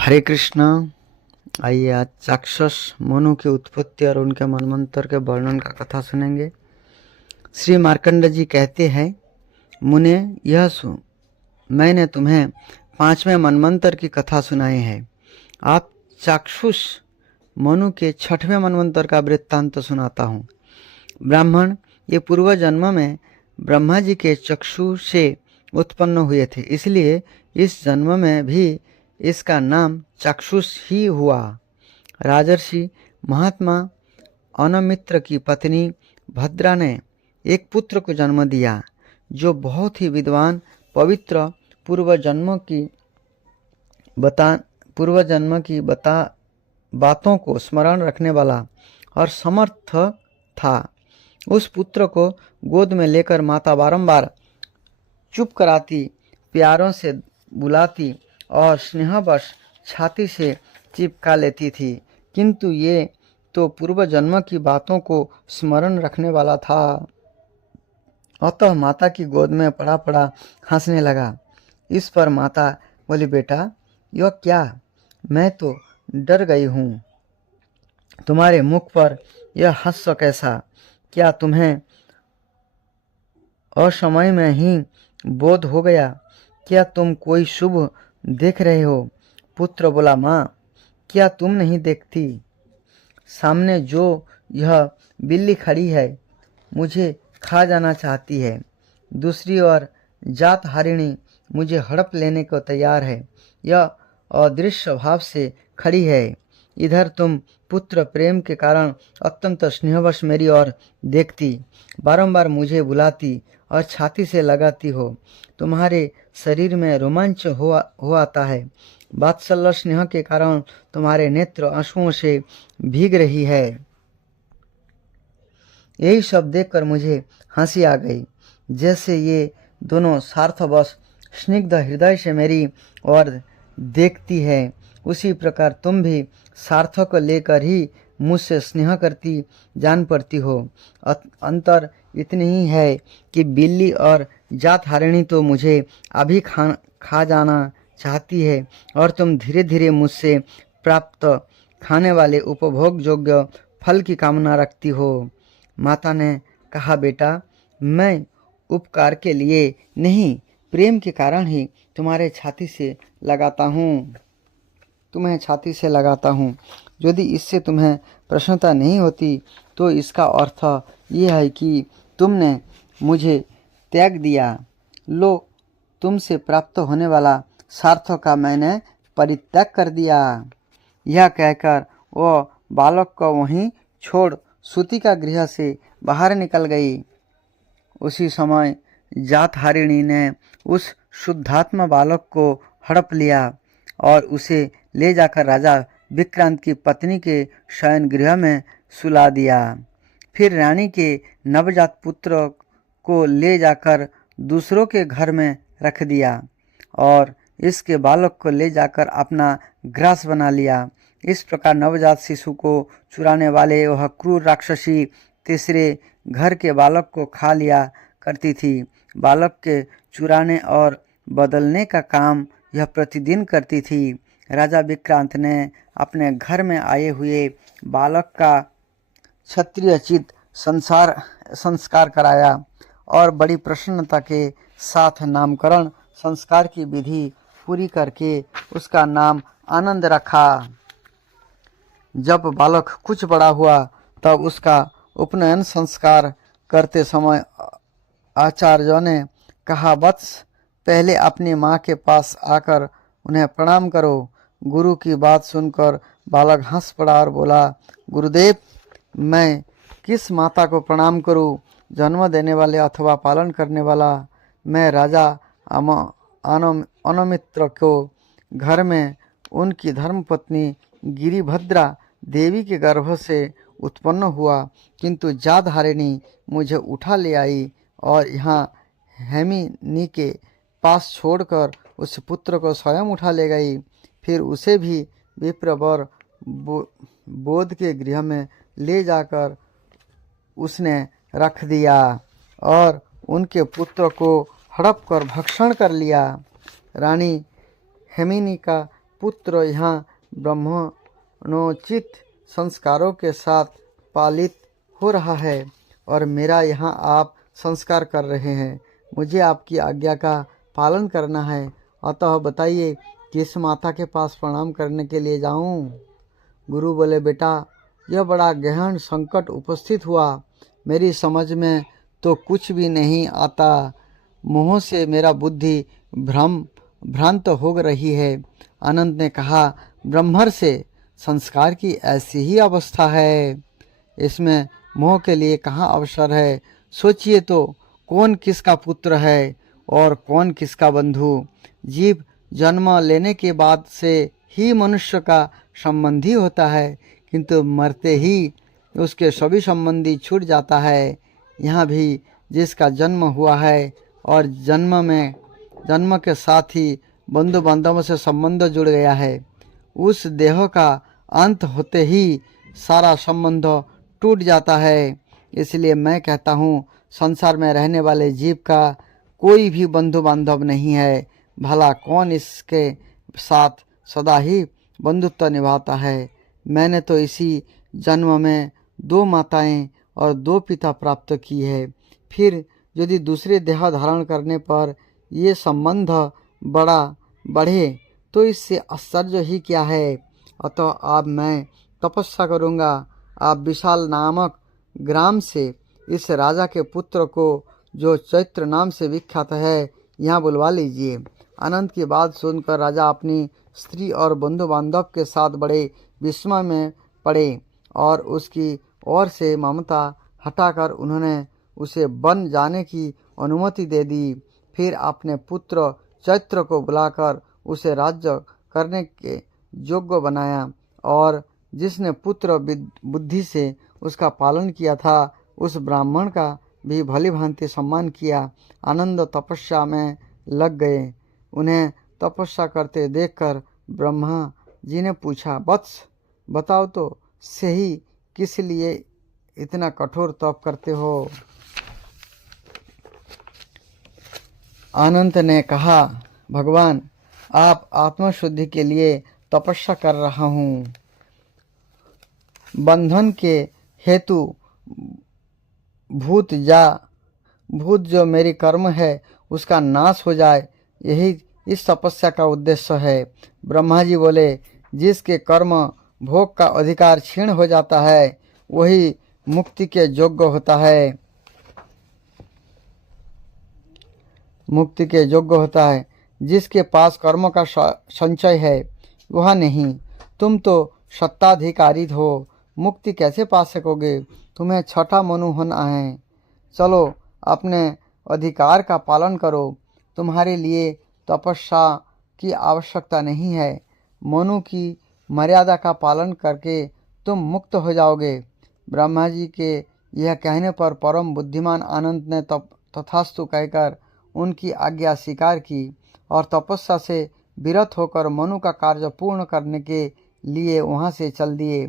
हरे कृष्णा। आइए आज चाक्षुष मनु की उत्पत्ति और उनके मनमंत्र के वर्णन का कथा सुनेंगे। श्री मार्कंड जी कहते हैं, मुने यह मैंने तुम्हें 5वें मनमंत्र की कथा सुनाई है। आप चाक्षुष मनु के 6वें मनमंत्र का वृत्तांत सुनाता हूँ। ब्राह्मण, ये पूर्व जन्म में ब्रह्मा जी के चक्षु से उत्पन्न हुए थे, इसलिए इस जन्म में भी इसका नाम चाक्षुष ही हुआ। राजर्षि महात्मा अनमित्र की पत्नी भद्रा ने एक पुत्र को जन्म दिया, जो बहुत ही विद्वान, पवित्र, पूर्व जन्म की बातों को स्मरण रखने वाला और समर्थ था। उस पुत्र को गोद में लेकर माता बारंबार चुप कराती, प्यारों से बुलाती और स्नेहवश छाती से चिपका लेती थी, किंतु ये तो पूर्व जन्म की बातों को स्मरण रखने वाला था। अतः माता की गोद में पड़ा पड़ा हंसने लगा। इस पर माता बोली, बेटा यह क्या? मैं तो डर गई हूँ। तुम्हारे मुख पर यह हास्य कैसा? क्या तुम्हें असमय में ही बोध हो गया? क्या तुम कोई शुभ देख रहे हो? पुत्र बोला, माँ, क्या तुम नहीं देखती? सामने जो यह बिल्ली खड़ी है, मुझे खा जाना चाहती है। दूसरी ओर जात हरिणी मुझे हड़प लेने को तैयार है। यह अदृश्य भाव से खड़ी है। इधर तुम पुत्र प्रेम के कारण अत्यंत स्नेहवश मेरी ओर देखती, बारंबार मुझे बुलाती और छाती से लगाती हो। तुम्हारे शरीर में रोमांच हो आता है। वात्सल्य स्नेह के कारण तुम्हारे नेत्र आंसुओं से भीग रही है। यही सब देखकर मुझे हंसी आ गई। जैसे ये दोनों स्वार्थवश स्निग्ध हृदय से मेरी ओर देखती है, उसी प्रकार तुम भी स्वार्थ को लेकर ही मुझसे स्नेह करती जान पड़ती हो। अंतर इतनी ही है कि बिल्ली और जात हरिणी तो मुझे अभी खा जाना चाहती है और तुम धीरे धीरे मुझसे प्राप्त खाने वाले उपभोग योग्य फल की कामना रखती हो। माता ने कहा, बेटा, मैं उपकार के लिए नहीं, प्रेम के कारण ही तुम्हारे छाती से लगाता हूँ। यदि इससे तुम्हें प्रसन्नता नहीं होती तो इसका अर्थ यह है कि तुमने मुझे त्याग दिया। लो, तुमसे प्राप्त होने वाला स्वार्थ का मैंने परित्याग कर दिया। यह कहकर वह बालक को वहीं छोड़ सूती का गृह से बाहर निकल गई। उसी समय जात हरिणी ने उस शुद्धात्मा बालक को हड़प लिया और उसे ले जाकर राजा विक्रांत की पत्नी के शयन गृह में सुला दिया। फिर रानी के नवजात पुत्र को ले जाकर दूसरों के घर में रख दिया और इसके बालक को ले जाकर अपना ग्रास बना लिया। इस प्रकार नवजात शिशु को चुराने वाले वह क्रूर राक्षसी तीसरे घर के बालक को खा लिया करती थी। बालक के चुराने और बदलने का काम यह प्रतिदिन करती थी। राजा विक्रांत ने अपने घर में आए हुए बालक का क्षत्रियोचित संस्कार कराया और बड़ी प्रसन्नता के साथ नामकरण संस्कार की विधि पूरी करके उसका नाम आनंद रखा। जब बालक कुछ बड़ा हुआ तब उसका उपनयन संस्कार करते समय आचार्यों ने कहा, वत्स, पहले अपनी माँ के पास आकर उन्हें प्रणाम करो। गुरु की बात सुनकर बालक हंस पड़ा और बोला, गुरुदेव, मैं किस माता को प्रणाम करूं? जन्म देने वाले अथवा पालन करने वाला मैं राजा अनमित्र को घर में उनकी धर्मपत्नी गिरिभद्रा देवी के गर्भ से उत्पन्न हुआ, किंतु जात हरिणी मुझे उठा ले आई और यहाँ हेमिनी के पास छोड़कर उस पुत्र को स्वयं उठा ले गई। फिर उसे भी विप्रवर बोध के गृह में ले जाकर उसने रख दिया और उनके पुत्र को हड़प कर भक्षण कर लिया। रानी हेमिनी का पुत्र यहाँ ब्राह्मणोचित संस्कारों के साथ पालित हो रहा है और मेरा यहाँ आप संस्कार कर रहे हैं। मुझे आपकी आज्ञा का पालन करना है, अतः बताइए किस माता के पास प्रणाम करने के लिए जाऊँ। गुरु बोले, बेटा यह बड़ा गहन संकट उपस्थित हुआ, मेरी समझ में तो कुछ भी नहीं आता। मोह से मेरा बुद्धि भ्रांत हो रही है। अनंत ने कहा, ब्रह्मर से संस्कार की ऐसी ही अवस्था है, इसमें मोह के लिए कहाँ अवसर है। सोचिए तो, कौन किसका पुत्र है और कौन किसका बंधु। जीव जन्म लेने के बाद से ही मनुष्य का संबंधी होता है, किंतु मरते ही उसके सभी संबंधी छूट जाता है। यहाँ भी जिसका जन्म हुआ है और जन्म के साथ ही बंधु बांधवों से संबंध जुड़ गया है, उस देह का अंत होते ही सारा संबंध टूट जाता है। इसलिए मैं कहता हूँ, संसार में रहने वाले जीव का कोई भी बंधु बांधव नहीं है। भला कौन इसके साथ सदा ही बंधुत्व निभाता है। मैंने तो इसी जन्म में 2 माताएं और 2 पिता प्राप्त की है। फिर यदि दूसरे देह धारण करने पर ये संबंध बढ़े तो इससे आश्चर्य ही क्या है। अतः अब मैं तपस्या करूँगा। आप विशाल नामक ग्राम से इस राजा के पुत्र को, जो चैत्र नाम से विख्यात है, यहाँ बुलवा लीजिए। अनंत की बात सुनकर राजा अपनी स्त्री और बंधु बांधव के साथ बड़े विस्मय में पड़े और उसकी ओर से ममता हटाकर उन्होंने उसे बन जाने की अनुमति दे दी। फिर अपने पुत्र चैत्र को बुलाकर उसे राज्य करने के योग्य बनाया और जिसने पुत्र बुद्धि से उसका पालन किया था, उस ब्राह्मण का भी भली भांति सम्मान किया। आनंद तपस्या में लग गए। उन्हें तपस्या करते देखकर ब्रह्मा जी ने पूछा, वत्स बताओ तो सही, किस लिए इतना कठोर तप करते हो। अनंत ने कहा, भगवान आप आत्मशुद्धि के लिए तपस्या कर रहा हूँ। बंधन के हेतु भूत जो मेरी कर्म है उसका नाश हो जाए, यही इस तपस्या का उद्देश्य है। ब्रह्मा जी बोले, जिसके कर्म भोग का अधिकार क्षीण हो जाता है वही मुक्ति के योग्य होता है। मुक्ति के योग्य होता है। जिसके पास कर्म का संचय है वह नहीं। तुम तो सत्ताधिकारी हो, मुक्ति कैसे पा सकोगे। तुम्हें छठा मनु होना है। चलो अपने अधिकार का पालन करो। तुम्हारे लिए तपस्या की आवश्यकता नहीं है। मनु की मर्यादा का पालन करके तुम मुक्त हो जाओगे। ब्रह्मा जी के यह कहने पर परम बुद्धिमान आनंद ने तथास्तु कहकर उनकी आज्ञा स्वीकार की और तपस्या से विरत होकर मनु का कार्य पूर्ण करने के लिए वहाँ से चल दिए।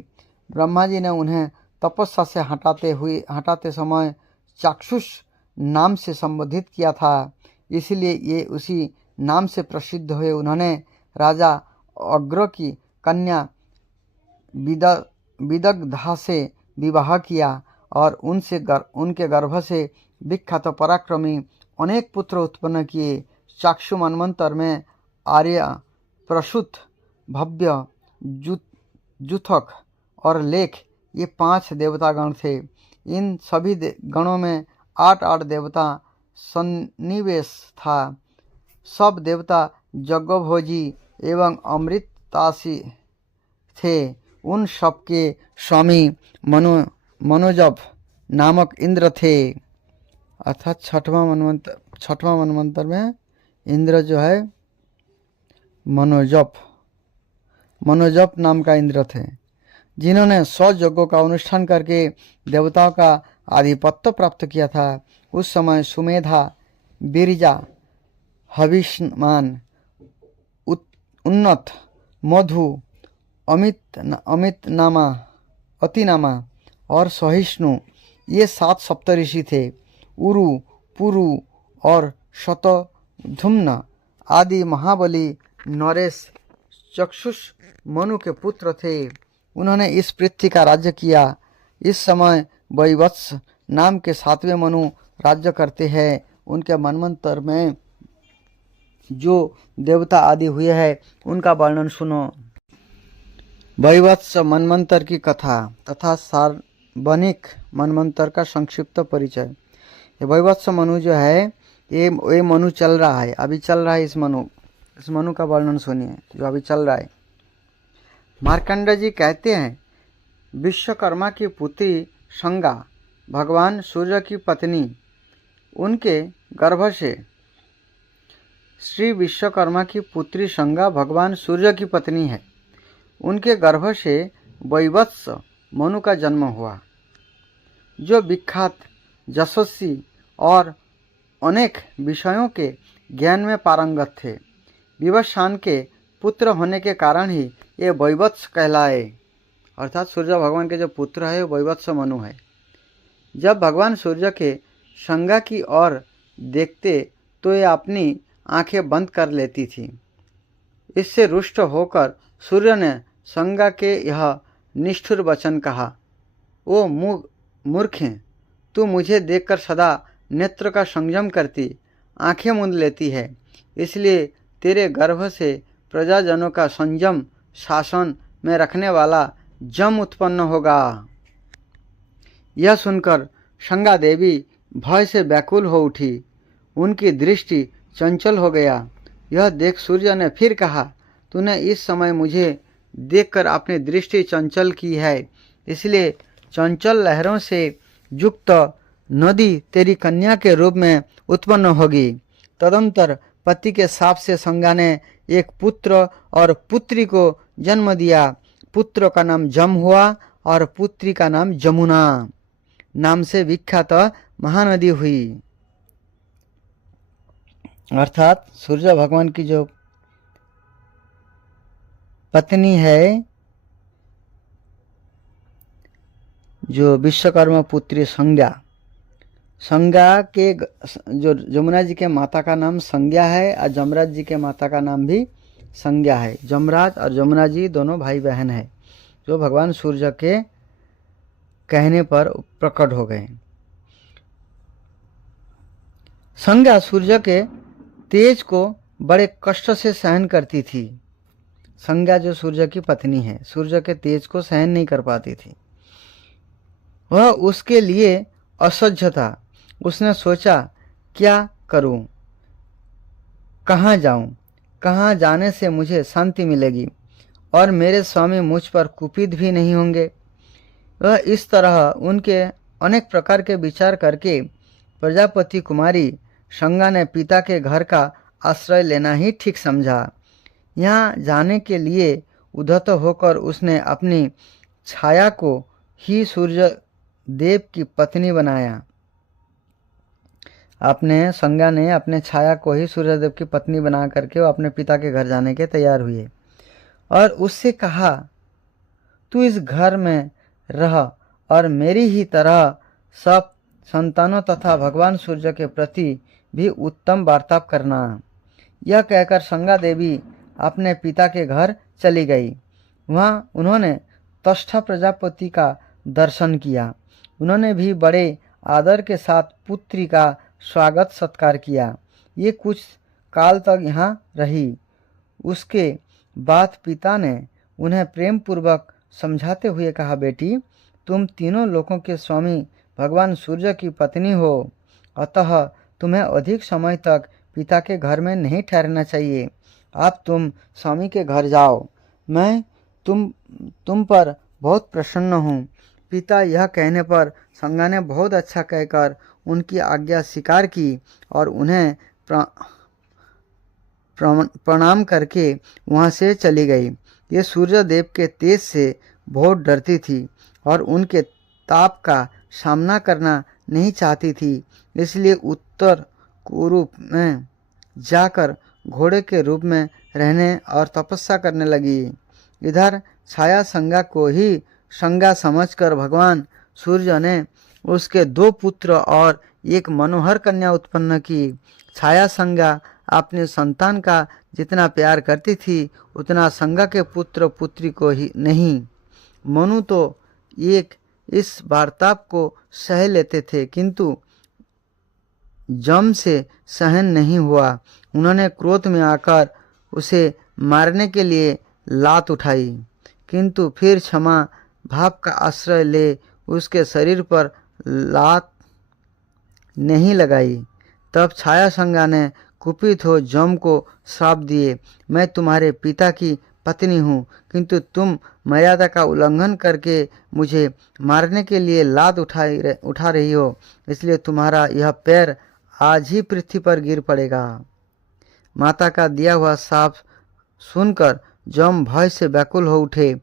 ब्रह्मा जी ने उन्हें तपस्या से हटाते समय चाक्षुष नाम से संबोधित किया था, इसलिए ये उसी नाम से प्रसिद्ध हुए। उन्होंने राजा अग्र की कन्या विदग्धा से विवाह किया और उनके गर्भ से विख्यात पराक्रमी अनेक पुत्र उत्पन्न किए। चाक्षु मनवंतर में आर्य, प्रसूत, भव्य, जुथक और लेख ये 5 देवतागण थे। इन सभी गणों में 8 देवता सन्निवेश था। सब देवता यज्ञभोजी एवं अमृतासी थे। उन सबके स्वामी मनोजप नामक इंद्र थे। अर्थात छठवां मनवंतर में इंद्र जो है मनोजप नाम का इंद्र थे, जिन्होंने 100 यज्ञों का अनुष्ठान करके देवताओं का आधिपत्य प्राप्त किया था। उस समय सुमेधा, बिरजा, हविष्मान, उन्नत, मधु, अतिनामा और सहिष्णु ये 7 सप्तऋषि थे। उरु, पुरु और शतधुम्न आदि महाबली नरेश चक्षुष मनु के पुत्र थे। उन्होंने इस पृथ्वी का राज्य किया। इस समय वैवत्स नाम के 7वें मनु राज्य करते हैं। उनके मनमंत्र में जो देवता आदि हुए हैं उनका वर्णन सुनो। वैवत्स मनमंत्र की कथा तथा सार्वनिक मनमंत्र का संक्षिप्त परिचय। ये वैवत्स मनु जो है ये मनु चल रहा है, अभी चल रहा है। इस मनु का वर्णन सुनिए जो अभी चल रहा है। मार्कंड जी कहते हैं, विश्वकर्मा की पुत्री संगा भगवान सूर्य की पत्नी, उनके गर्भ से श्री विश्वकर्मा की पुत्री संगा भगवान सूर्य की पत्नी है। उनके गर्भ से वैवत्स मनु का जन्म हुआ, जो विख्यात यशस्वी और अनेक विषयों के ज्ञान में पारंगत थे। विवस्वान के पुत्र होने के कारण ही ये वैवत्स कहलाए, अर्थात सूर्य भगवान के जो पुत्र है वैवत्स मनु है। जब भगवान सूर्य के संगा की ओर देखते तो ये अपनी आंखें बंद कर लेती थी। इससे रुष्ट होकर सूर्य ने संगा के यह निष्ठुर वचन कहा, ओ मूर्ख, तू मुझे देखकर सदा नेत्र का संयम करती, आंखें मूंद लेती है, इसलिए तेरे गर्भ से प्रजाजनों का संयम शासन में रखने वाला जम उत्पन्न होगा। यह सुनकर संगा देवी भय से व्याकुल हो उठी। उनकी दृष्टि चंचल हो गया। यह देख सूर्य ने फिर कहा, तूने इस समय मुझे देखकर अपनी दृष्टि चंचल की है, इसलिए चंचल लहरों से युक्त नदी तेरी कन्या के रूप में उत्पन्न होगी। तदंतर पति के शाप से संगा ने एक पुत्र और पुत्री को जन्म दिया। पुत्र का नाम जम हुआ और पुत्री का नाम जमुना नाम से विख्यात महानदी हुई। अर्थात सूर्य भगवान की जो पत्नी है, जो विश्वकर्मा पुत्री संज्ञा के जो जमुना जी के माता का नाम संज्ञा है और जमराज जी के माता का नाम भी संज्ञा है। जमराज और जमुना जी दोनों भाई बहन है, जो भगवान सूर्य के कहने पर प्रकट हो गए। संज्ञा सूर्य के तेज को बड़े कष्ट से सहन करती थी। संज्ञा जो सूर्य की पत्नी है, सूर्य के तेज को सहन नहीं कर पाती थी। वह उसके लिए असह्य था। उसने सोचा, क्या करूं, कहाँ जाऊं, कहाँ जाने से मुझे शांति मिलेगी और मेरे स्वामी मुझ पर कुपित भी नहीं होंगे। वह इस तरह उनके अनेक प्रकार के विचार करके प्रजापति कुमारी संज्ञा ने पिता के घर का आश्रय लेना ही ठीक समझा। यहाँ जाने के लिए उद्धत होकर उसने अपनी छाया को ही सूर्य देव की पत्नी बनाया। अपने संज्ञा ने अपने छाया को ही सूर्यदेव की पत्नी बना करके वो अपने पिता के घर जाने के तैयार हुए और उससे कहा, तू इस घर में रह और मेरी ही तरह सब संतानों तथा भगवान सूर्य के प्रति भी उत्तम वार्ताव करना। यह कहकर संज्ञा देवी अपने पिता के घर चली गई। वहाँ उन्होंने तष्ठा प्रजापति का दर्शन किया। उन्होंने भी बड़े आदर के साथ पुत्री का स्वागत सत्कार किया। ये कुछ काल तक यहाँ रही। उसके बाद पिता ने उन्हें प्रेम पूर्वक समझाते हुए कहा, बेटी, तुम तीनों लोकों के स्वामी भगवान सूर्य की पत्नी हो, अतः तुम्हें अधिक समय तक पिता के घर में नहीं ठहरना चाहिए। अब तुम स्वामी के घर जाओ। मैं तुम पर बहुत प्रसन्न हूँ। पिता यह कहने पर संज्ञा ने बहुत अच्छा कहकर उनकी आज्ञा स्वीकार की और उन्हें प्रणाम करके वहाँ से चली गई। ये सूर्य देव के तेज से बहुत डरती थी और उनके ताप का सामना करना नहीं चाहती थी, इसलिए उत्तर कुरूप में जाकर घोड़े के रूप में रहने और तपस्या करने लगी। इधर छाया संज्ञा को ही संज्ञा समझकर भगवान सूर्य ने उसके 2 पुत्र और एक मनोहर कन्या उत्पन्न की। छाया संज्ञा अपने संतान का जितना प्यार करती थी उतना संगा के पुत्र पुत्री को ही नहीं। मनु तो एक इस वार्ताप को सह लेते थे, किंतु जम से सहन नहीं हुआ। उन्होंने क्रोध में आकर उसे मारने के लिए लात उठाई, किंतु फिर क्षमा भाव का आश्रय ले उसके शरीर पर लात नहीं लगाई। तब छाया संज्ञा ने कुपित हो जम को श्राप दिए, मैं तुम्हारे पिता की पत्नी हूँ, किंतु तुम मर्यादा का उल्लंघन करके मुझे मारने के लिए लात उठा रही हो, इसलिए तुम्हारा यह पैर आज ही पृथ्वी पर गिर पड़ेगा। माता का दिया हुआ श्राप सुनकर जम भय से व्याकुल हो उठे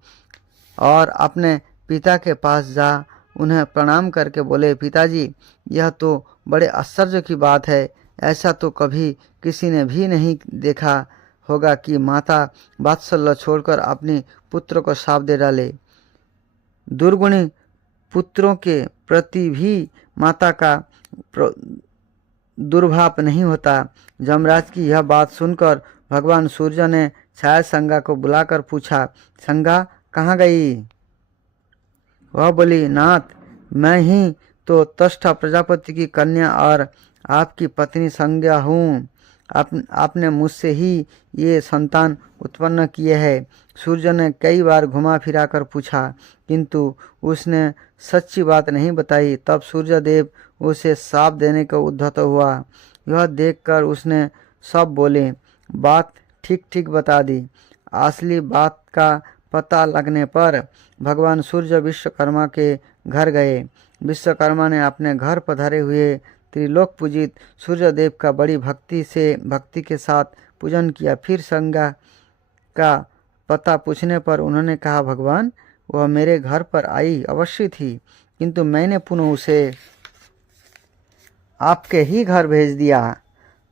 और अपने पिता के पास जा उन्हें प्रणाम करके बोले, पिताजी, यह तो बड़े आश्चर्य की बात है। ऐसा तो कभी किसी ने भी नहीं देखा होगा कि माता वात्सल्य छोड़कर अपनी पुत्र को श्राप दे डाले। दुर्गुणी पुत्रों के प्रति भी माता का दुर्भाव नहीं होता। जमराज की यह बात सुनकर भगवान सूर्य ने छाया संज्ञा को बुलाकर पूछा, संज्ञा कहाँ गई? वह बोली, नाथ, मैं ही तो तष्टा प्रजापति की कन्या और आपकी पत्नी संज्ञा हूँ। आपने मुझसे ही ये संतान उत्पन्न किए हैं। सूर्य ने कई बार घुमा फिरा कर पूछा, किंतु उसने सच्ची बात नहीं बताई। तब सूर्यदेव उसे श्राप देने को उद्यत हुआ। यह देखकर उसने सब बोले बात ठीक ठीक बता दी। असली बात का पता लगने पर भगवान सूर्य विश्वकर्मा के घर गए। विश्वकर्मा ने अपने घर पधारे हुए त्रिलोक पूजित सूर्यदेव का बड़ी भक्ति के साथ पूजन किया। फिर संज्ञा का पता पूछने पर उन्होंने कहा, भगवान, वह मेरे घर पर आई अवश्य थी, किंतु मैंने पुनः उसे आपके ही घर भेज दिया।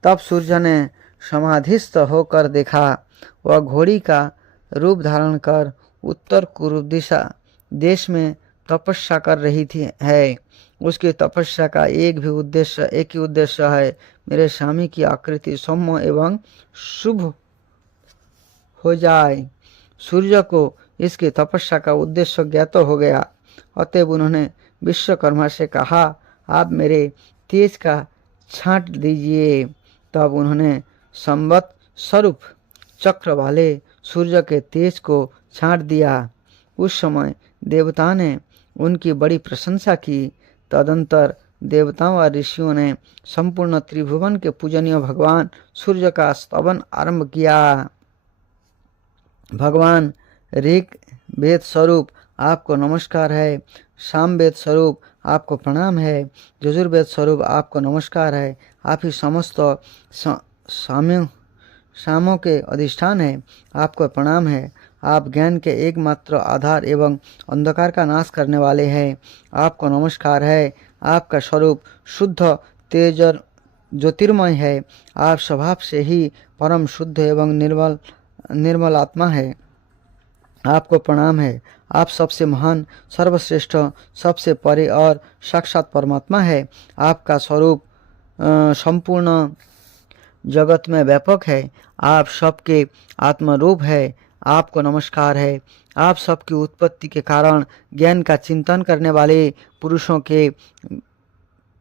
तब सूर्य ने समाधिस्थ होकर देखा, वह घोड़ी का रूप धारण कर उत्तर पूर्व दिशा देश में तपस्या कर रही थी है। उसकी तपस्या का एक ही उद्देश्य है, मेरे स्वामी की आकृति सौम्य एवं शुभ हो जाए। सूर्य को इसकी तपस्या का उद्देश्य ज्ञात हो गया। अतएव उन्होंने विश्वकर्मा से कहा, आप मेरे तेज का छांट दीजिए। तब उन्होंने संवत स्वरूप चक्र वाले सूर्य के तेज को छांट दिया। उस समय देवता ने उनकी बड़ी प्रशंसा की। तदंतर देवताओं और ऋषियों ने संपूर्ण त्रिभुवन के पूजनीय भगवान सूर्य का स्तवन आरंभ किया। भगवान ऋग वेद स्वरूप आपको नमस्कार है, साम वेद स्वरूप आपको प्रणाम है, यजुर्वेद स्वरूप आपको नमस्कार है। आप ही समस्त सामों के अधिष्ठान है, आपको प्रणाम है। आप ज्ञान के एकमात्र आधार एवं अंधकार का नाश करने वाले हैं, आपको नमस्कार है। आपका स्वरूप शुद्ध तेज ज्योतिर्मय है। आप स्वभाव से ही परम शुद्ध एवं निर्मल आत्मा है, आपको प्रणाम है। आप सबसे महान, सर्वश्रेष्ठ, सबसे परे और साक्षात परमात्मा है। आपका स्वरूप संपूर्ण जगत में व्यापक है। आप सबके आत्मरूप है, आपको नमस्कार है। आप सबकी उत्पत्ति के कारण ज्ञान का चिंतन करने वाले पुरुषों के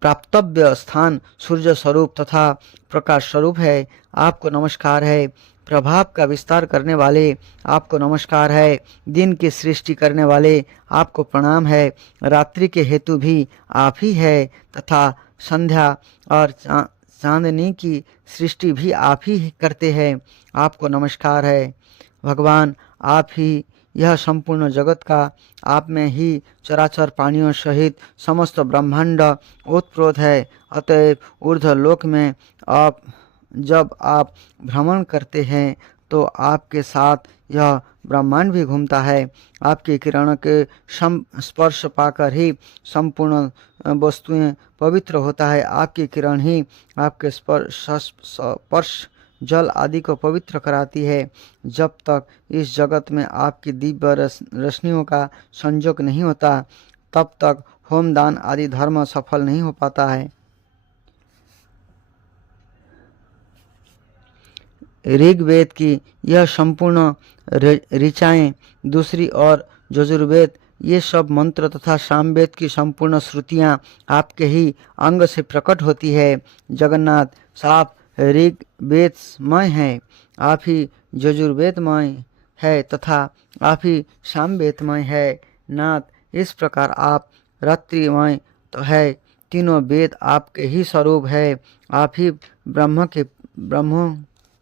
प्राप्तव्य स्थान सूर्य स्वरूप तथा प्रकाश स्वरूप है, आपको नमस्कार है। प्रभाव का विस्तार करने वाले आपको नमस्कार है। दिन की सृष्टि करने वाले आपको प्रणाम है। रात्रि के हेतु भी आप ही है तथा संध्या और चांदनी की सृष्टि भी आप ही करते हैं, आपको नमस्कार है। भगवान, आप ही यह संपूर्ण जगत का, आप में ही चराचर प्राणियों सहित समस्त ब्रह्मांड ओतप्रोत है। अतएव ऊर्ध्वलोक में जब आप भ्रमण करते हैं तो आपके साथ यह ब्रह्मांड भी घूमता है। आपकी किरणों के स्पर्श पाकर ही संपूर्ण वस्तुएं पवित्र होता है। आपकी किरण ही आपके स्पर्श जल आदि को पवित्र कराती है। जब तक इस जगत में आपकी दिव्य रश्मियों का संयोग नहीं होता, तब तक होम दान आदि धर्म सफल नहीं हो पाता है। ऋग्वेद की यह संपूर्ण ऋचाएँ, दूसरी और यजुर्वेद, ये सब मंत्र तथा सामवेद की संपूर्ण श्रुतियाँ आपके ही अंग से प्रकट होती है। जगन्नाथ, आप ऋग्वेदमय हैं, आप ही यजुर्वेदमय है तथा आप ही सामवेदमय है। नाथ, इस प्रकार आप रात्रिमय तो है, तीनों वेद आपके ही स्वरूप है। आप ही ब्रह्म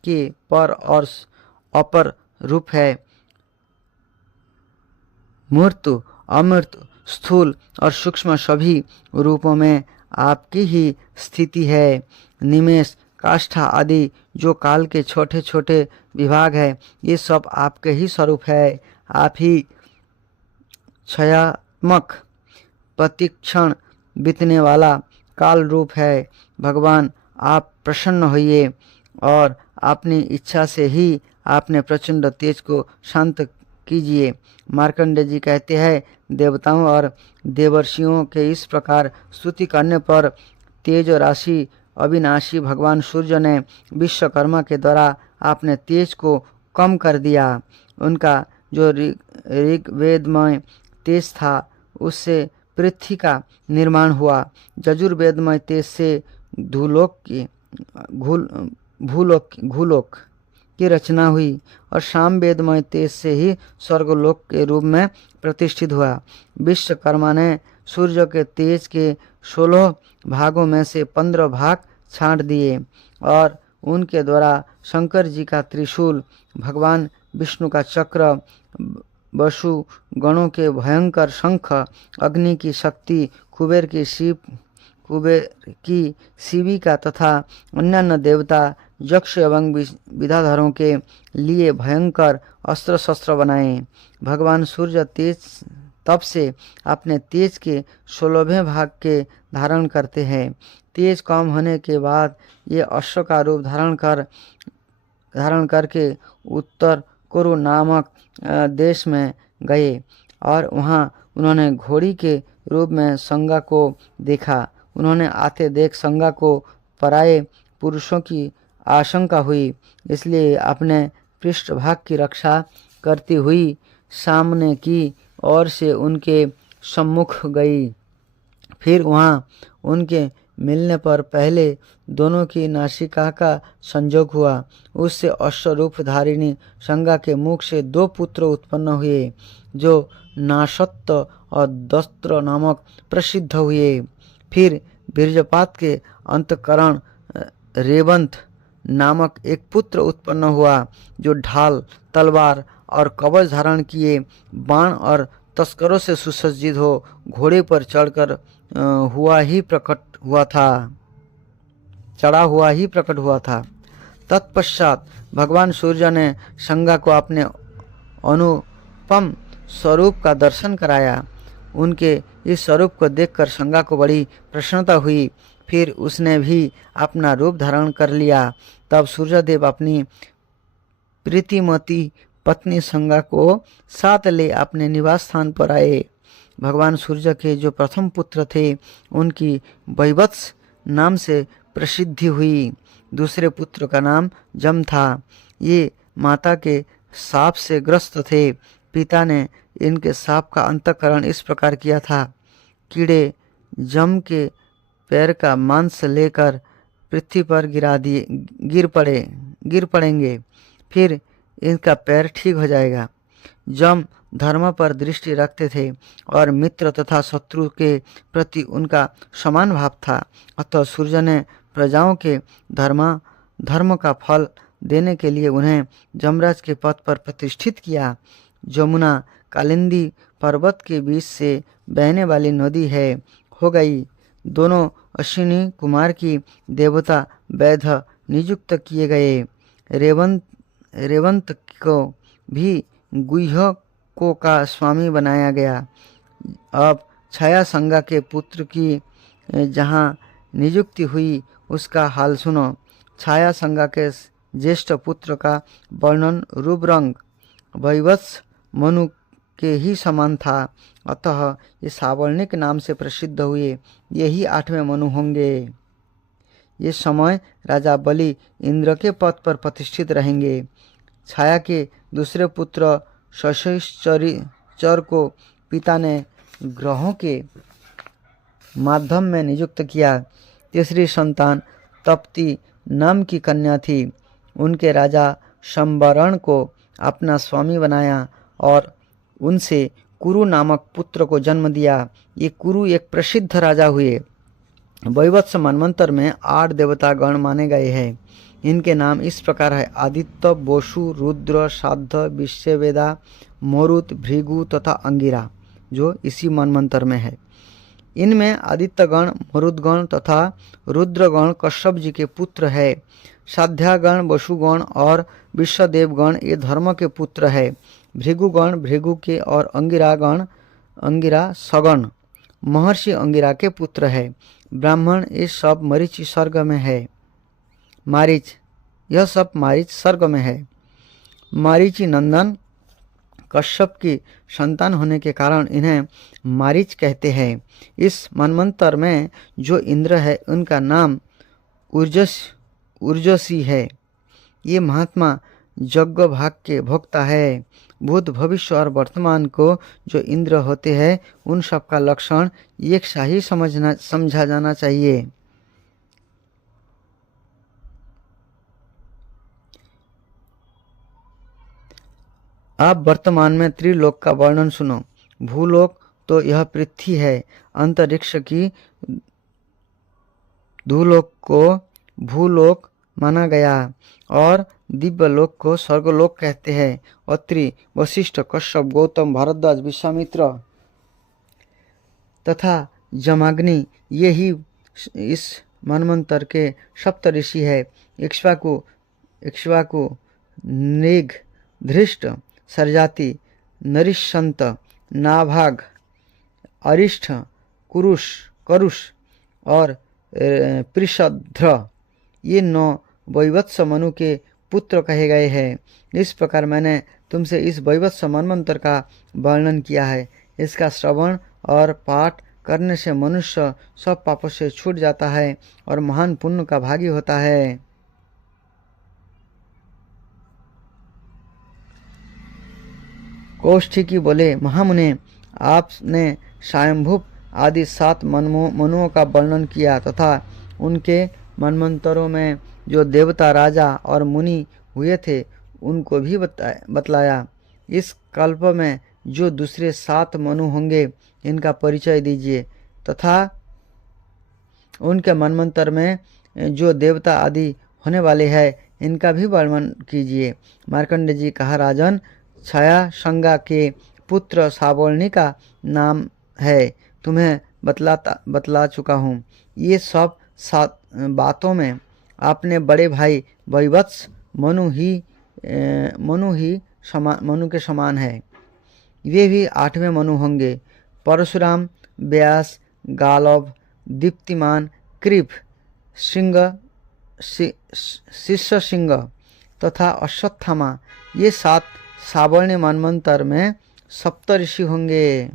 के पर और अपर रूप है। मूर्त, अमूर्त, स्थूल और सूक्ष्म सभी रूपों में आपकी ही स्थिति है। निमेष, काष्ठा आदि जो काल के छोटे छोटे विभाग है, ये सब आपके ही स्वरूप है। आप ही क्षयात्मक, प्रतिक्षण बीतने वाला काल रूप है। भगवान, आप प्रसन्न होइए और अपनी इच्छा से ही आपने प्रचंड तेज को शांत कीजिए। मार्कंडेय जी कहते हैं, देवताओं और देवर्षियों के इस प्रकार स्तुति करने पर तेज राशि अविनाशी भगवान सूर्य ने विश्वकर्मा के द्वारा आपने तेज को कम कर दिया। उनका जो ऋग्वेदमय तेज था, उससे पृथ्वी का निर्माण हुआ। यजुर्वेदमय तेज से भूलोक की रचना हुई और सामवेदमय तेज से ही स्वर्गलोक के रूप में प्रतिष्ठित हुआ। विश्वकर्मा ने सूर्य के तेज के 16 भागों में से 15 भाग छांट दिए और उनके द्वारा शंकर जी का त्रिशूल, भगवान विष्णु का चक्र, वसु गणों के भयंकर शंख, अग्नि की शक्ति, कुबेर की शिविका तथा अन्यान्य देवता यक्ष एवं विद्याधरों के लिए भयंकर अस्त्र शस्त्र बनाए। भगवान सूर्य तेज तब से अपने तेज के 16वें भाग के धारण करते हैं। तेज कम होने के बाद ये अश्व का रूप धारण करके उत्तर कुरु नामक देश में गए और वहाँ उन्होंने घोड़ी के रूप में संगा को देखा। उन्होंने आते देख संगा को पराये पुरुषों की आशंका हुई, इसलिए अपने पृष्ठभाग की रक्षा करती हुई सामने की ओर से उनके सम्मुख गई। फिर वहाँ उनके मिलने पर पहले दोनों की नासिका का संयोग हुआ। उससे अश्वरूप धारिणी संगा के मुख से 2 पुत्र उत्पन्न हुए, जो नाशत्त और दस्त्र नामक प्रसिद्ध हुए। फिर बीरजपात के अंतकरण रेवंत नामक एक पुत्र उत्पन्न हुआ, जो ढाल, तलवार और कवच धारण किए बाण और तस्करों से सुसज्जित हो घोड़े पर चढ़ा हुआ ही प्रकट हुआ था। तत्पश्चात भगवान सूर्य ने संगा को अपने अनुपम स्वरूप का दर्शन कराया। उनके इस स्वरूप को देखकर संगा को बड़ी प्रसन्नता हुई। फिर उसने भी अपना रूप धारण कर लिया। तब सूर्यदेव अपनी प्रीतिमती पत्नी संगा को साथ ले अपने निवास स्थान पर आए। भगवान सूर्य के जो प्रथम पुत्र थे, उनकी वैवत्स नाम से प्रसिद्धि हुई। दूसरे पुत्र का नाम जम था। ये माता के साप से ग्रस्त थे। पिता ने इनके साप का अंतःकरण इस प्रकार किया था, कीड़े जम के पैर का मांस लेकर पृथ्वी पर गिर पड़ेंगे, फिर इनका पैर ठीक हो जाएगा। जम धर्म पर दृष्टि रखते थे और मित्र तथा शत्रु के प्रति उनका समान भाव था। अतः सूर्य ने प्रजाओं के धर्म का फल देने के लिए उन्हें जमराज के पद पर प्रतिष्ठित किया। जमुना कालिंदी पर्वत के बीच से बहने वाली नदी हो गई। दोनों अश्विनी कुमार की देवता वैध नियुक्त किए गए। रेवंत को भी गुह्यकों का स्वामी बनाया गया। अब छाया संगा के पुत्र की जहाँ नियुक्ति हुई उसका हाल सुनो। छाया संगा के ज्येष्ठ पुत्र का वर्णन रूप रंग वैवत्स मनु के ही समान था, अतः ये सावर्णिक नाम से प्रसिद्ध हुए। यही 8वें मनु होंगे। ये समय राजा बलि इंद्र के पद पर प्रतिष्ठित रहेंगे। छाया के दूसरे पुत्र शशैश्चर को पिता ने ग्रहों के माध्यम में नियुक्त किया। तीसरी संतान तप्ती नाम की कन्या थी। उनके राजा शंबरण को अपना स्वामी बनाया और उनसे कुरु नामक पुत्र को जन्म दिया। ये कुरु एक प्रसिद्ध राजा हुए। वैवत्स मनवंतर में 8 देवता गण माने गए हैं। इनके नाम इस प्रकार है: आदित्य, वसु, रुद्र, श्राद्ध, विश्ववेदा, मरुत, भृगु तथा अंगिरा, जो इसी मनवंतर में है। इनमें आदित्यगण, मरुदगण तथा रुद्रगण कश्यप जी के पुत्र है। साध्यागण, वसुगण और विश्वदेवगण ये धर्म के पुत्र है। भृगुगण भृगु के और अंगिरा सगण महर्षि अंगिरा के पुत्र है। ब्राह्मण ये सब मरीचि स्वर्ग में है। यह सब मारीच स्वर्ग में है। मारीचि नंदन कश्यप की संतान होने के कारण इन्हें मारीच कहते हैं। इस मनवंतर में जो इंद्र है उनका नाम ऊर्जसी है। ये महात्मा यज्ञ भाग के भोक्ता है। भूत, भविष्य और वर्तमान को जो इंद्र होते हैं उन सब का लक्षण एक सा ही समझा जाना चाहिए। आप वर्तमान में त्रिलोक का वर्णन सुनो। भूलोक तो यह पृथ्वी है। अंतरिक्ष की धूलोक को भूलोक माना गया और दिव्यलोक को स्वर्गलोक कहते हैं। अत्रि, वशिष्ठ, कश्यप, गौतम, भारद्वाज, विश्वामित्र तथा जमाग्नि ये ही इस मनवंतर के सप्त ऋषि है। इक्ष्वाकु, नृग, धृष्ट, सरजाति, नरिशंत, नाभाग, अरिष्ठ, करुष और पृषध्र ये 9 वैवत्स मनु के पुत्र कहे गए हैं। इस प्रकार मैंने तुमसे इस वैवत्स मनवंतर का वर्णन किया है। इसका श्रवण और पाठ करने से मनुष्य सब पापों से छूट जाता है और महान पुण्य का भागी होता है। कौशिकी बोले, महामुने, आपने स्वयंभू आदि 7 मनुओं का वर्णन किया तथा उनके मनमंत्रों में जो देवता, राजा और मुनि हुए थे उनको भी बतलाया। इस कल्प में जो दूसरे 7 मनु होंगे इनका परिचय दीजिए तथा उनके मनमंत्र में जो देवता आदि होने वाले हैं इनका भी वर्णन कीजिए। मार्कंडेय जी कहा, राजन, छाया संगा के पुत्र सावर्णी का नाम है, तुम्हें बतला चुका हूँ। ये सब 7 बातों में आपने बड़े भाई वैवत्स मनु के समान है। वे भी 8वें मनु होंगे। परशुराम, व्यास, गालव, दीप्तिमान, कृप, शिष्य सिंह तथा अश्वत्थामा ये 7 सावर्णी मनवंतर में सप्तऋषि होंगे।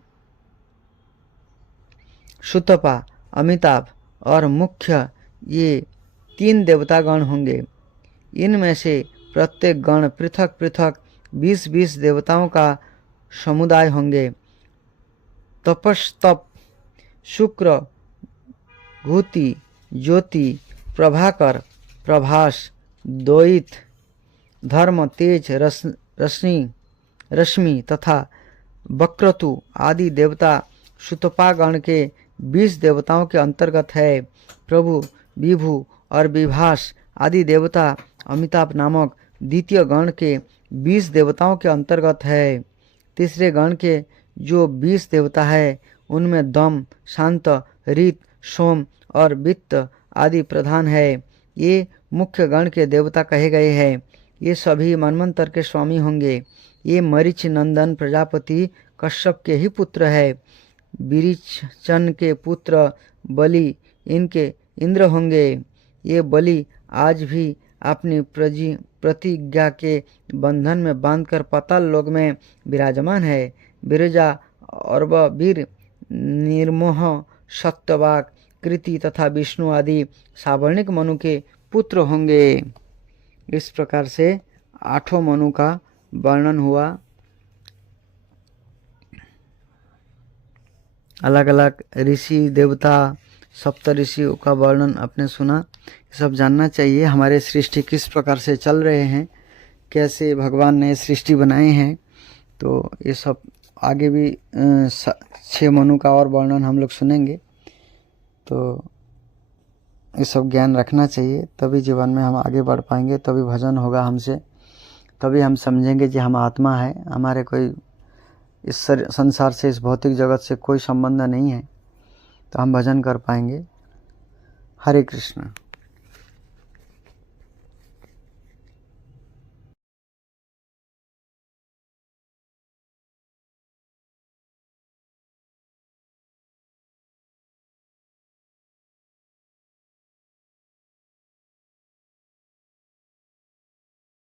सुतपा, अमिताभ और मुख्य ये 3 देवतागण होंगे। इनमें से प्रत्येक गण पृथक पृथक 20-20 देवताओं का समुदाय होंगे। तपस्तप, शुक्र, घुति, ज्योति, प्रभाकर, प्रभास, द्वैत, धर्म, तेज, रश्मि तथा वक्रतु आदि देवता सुतपागण के 20 देवताओं के अंतर्गत है। प्रभु, विभु और विभास आदि देवता अमिताभ नामक द्वितीय गण के 20 देवताओं के अंतर्गत है। तीसरे गण के जो 20 देवता है उनमें दम, शांत, रीत, सोम और वित्त आदि प्रधान है। ये मुख्य गण के देवता कहे गए हैं। ये सभी मनवंतर के स्वामी होंगे। ये मरीच नंदन प्रजापति कश्यप के ही पुत्र है। विरिचन के पुत्र बलि इनके इंद्र होंगे। ये बलि आज भी अपनी प्रतिज्ञा के बंधन में बांधकर पाताल लोक में विराजमान है। बिरजा, अर्व, वीर, निर्मोह, सत्यवाक, कृति तथा विष्णु आदि सावर्णिक मनु के पुत्र होंगे। इस प्रकार से 8 मनु का वर्णन हुआ। अलग अलग ऋषि देवता सप्त ऋषियों का वर्णन आपने सुना। सब जानना चाहिए हमारे सृष्टि किस प्रकार से चल रहे हैं, कैसे भगवान ने सृष्टि बनाए हैं। तो ये सब आगे भी 6 मनु का और वर्णन हम लोग सुनेंगे। तो ये सब ज्ञान रखना चाहिए, तभी जीवन में हम आगे बढ़ पाएंगे, तभी भजन होगा हमसे, तभी हम समझेंगे कि हम आत्मा है, हमारे कोई इस संसार से, इस भौतिक जगत से कोई संबंध नहीं है, तो हम भजन कर पाएंगे। हरे कृष्ण।